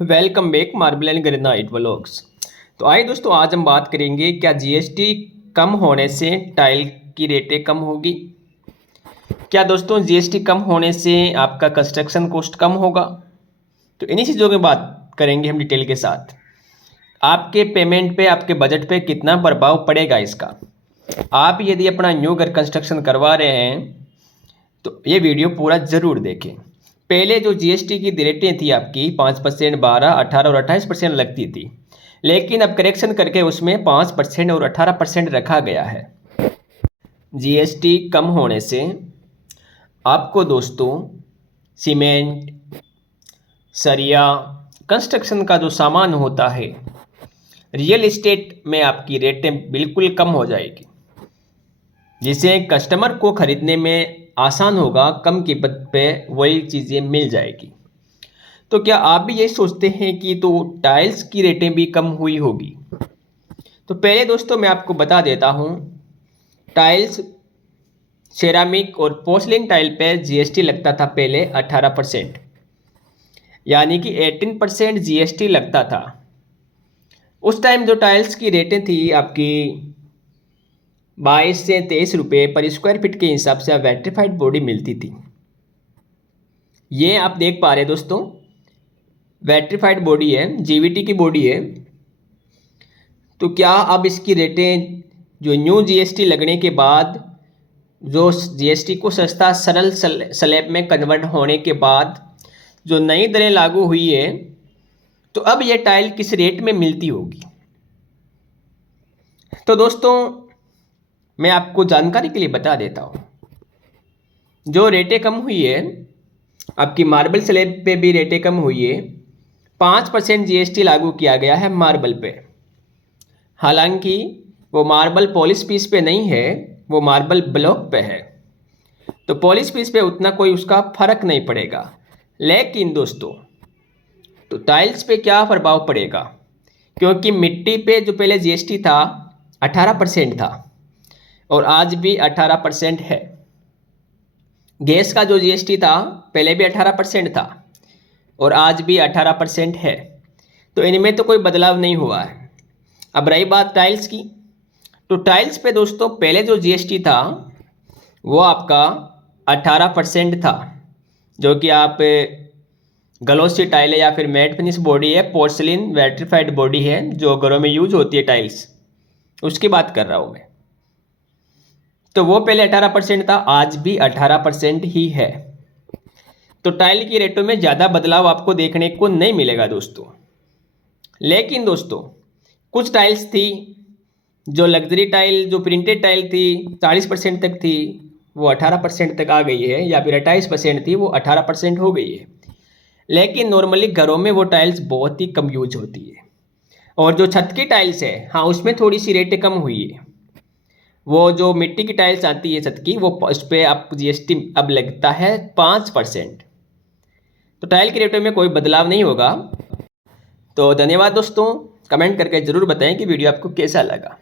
Welcome back marble and granite vlogs. तो आइए दोस्तों, आज हम बात करेंगे क्या जीएसटी कम होने से टाइल की रेटें कम होगी। क्या दोस्तों जीएसटी कम होने से आपका कंस्ट्रक्शन कॉस्ट कम होगा। तो इन्हीं चीज़ों की बात करेंगे हम डिटेल के साथ। आपके पेमेंट पे, आपके बजट पे कितना प्रभाव पड़ेगा इसका। आप यदि अपना न्यू घर कंस्ट्रक्शन करवा रहे हैं तो ये वीडियो पूरा ज़रूर देखें। पहले जो जीएसटी की रेटें थी आपकी 5%, 12, 18 और 28% लगती थी, लेकिन अब करेक्शन करके उसमें 5% और 18% रखा गया है। जीएसटी कम होने से आपको दोस्तों सीमेंट, सरिया, कंस्ट्रक्शन का जो सामान होता है, रियल एस्टेट में आपकी रेटें बिल्कुल कम हो जाएगी, जिससे कस्टमर को ख़रीदने में आसान होगा, कम कीमत पे वही चीज़ें मिल जाएगी। तो क्या आप भी ये सोचते हैं कि तो टाइल्स की रेटें भी कम हुई होगी। तो पहले दोस्तों मैं आपको बता देता हूँ, टाइल्स, सेरामिक और पोर्सलिन टाइल पे जीएसटी लगता था पहले 18%, यानी कि 18% जीएसटी लगता था। उस टाइम जो टाइल्स की रेटें थी आपकी 22 से 23 रुपये पर स्क्वायर फीट के हिसाब से वेट्रीफाइड बॉडी मिलती थी। ये आप देख पा रहे हैं दोस्तों, वेट्रीफाइड बॉडी है, जीवीटी की बॉडी है। तो क्या अब इसकी रेटें जो न्यू जीएसटी लगने के बाद, जो जीएसटी को सस्ता सरल स्लैब में कन्वर्ट होने के बाद जो नई दरें लागू हुई है, तो अब ये टाइल किस रेट में मिलती होगी। तो दोस्तों मैं आपको जानकारी के लिए बता देता हूँ, जो रेटें कम हुई है आपकी मार्बल स्लैब पे भी रेटें कम हुई है। 5% जीएसटी लागू किया गया है मार्बल पे। हालांकि वो मार्बल पॉलिश पीस पे नहीं है, वो मार्बल ब्लॉक पे है, तो पॉलिश पीस पे उतना कोई उसका फर्क नहीं पड़ेगा। लेकिन दोस्तों तो टाइल्स पे क्या प्रभाव पड़ेगा, क्योंकि मिट्टी पे जो पहले जीएसटी था 18% था और आज भी 18% है। गैस का जो जीएसटी था पहले भी 18% था और आज भी 18% है। तो इनमें तो कोई बदलाव नहीं हुआ है। अब रही बात टाइल्स की, तो टाइल्स पे दोस्तों पहले जो जीएसटी था वो आपका 18% था, जो कि आप ग्लॉसी टाइल है या फिर मैट फिनिश बॉडी है, पोर्सलिन वेट्रीफाइड बॉडी है, जो घरों में यूज होती है टाइल्स, उसकी बात कर रहा हूँ मैं। तो वो पहले 18% था, आज भी 18% ही है। तो टाइल की रेटों में ज़्यादा बदलाव आपको देखने को नहीं मिलेगा दोस्तों। लेकिन दोस्तों कुछ टाइल्स थी, जो लग्जरी टाइल, जो प्रिंटेड टाइल थी 40% तक थी, वो 18% तक आ गई है, या फिर 28% थी वो 18% हो गई है। लेकिन नॉर्मली घरों में वो टाइल्स बहुत ही कम यूज होती है। और जो छत की टाइल्स है, हाँ उसमें थोड़ी सी रेटें कम हुई है। वो जो मिट्टी की टाइल्स आती है छत की, वो उस पर आप जीएसटी अब लगता है 5%। तो टाइल की रेटों में कोई बदलाव नहीं होगा। तो धन्यवाद दोस्तों, कमेंट करके ज़रूर बताएं कि वीडियो आपको कैसा लगा।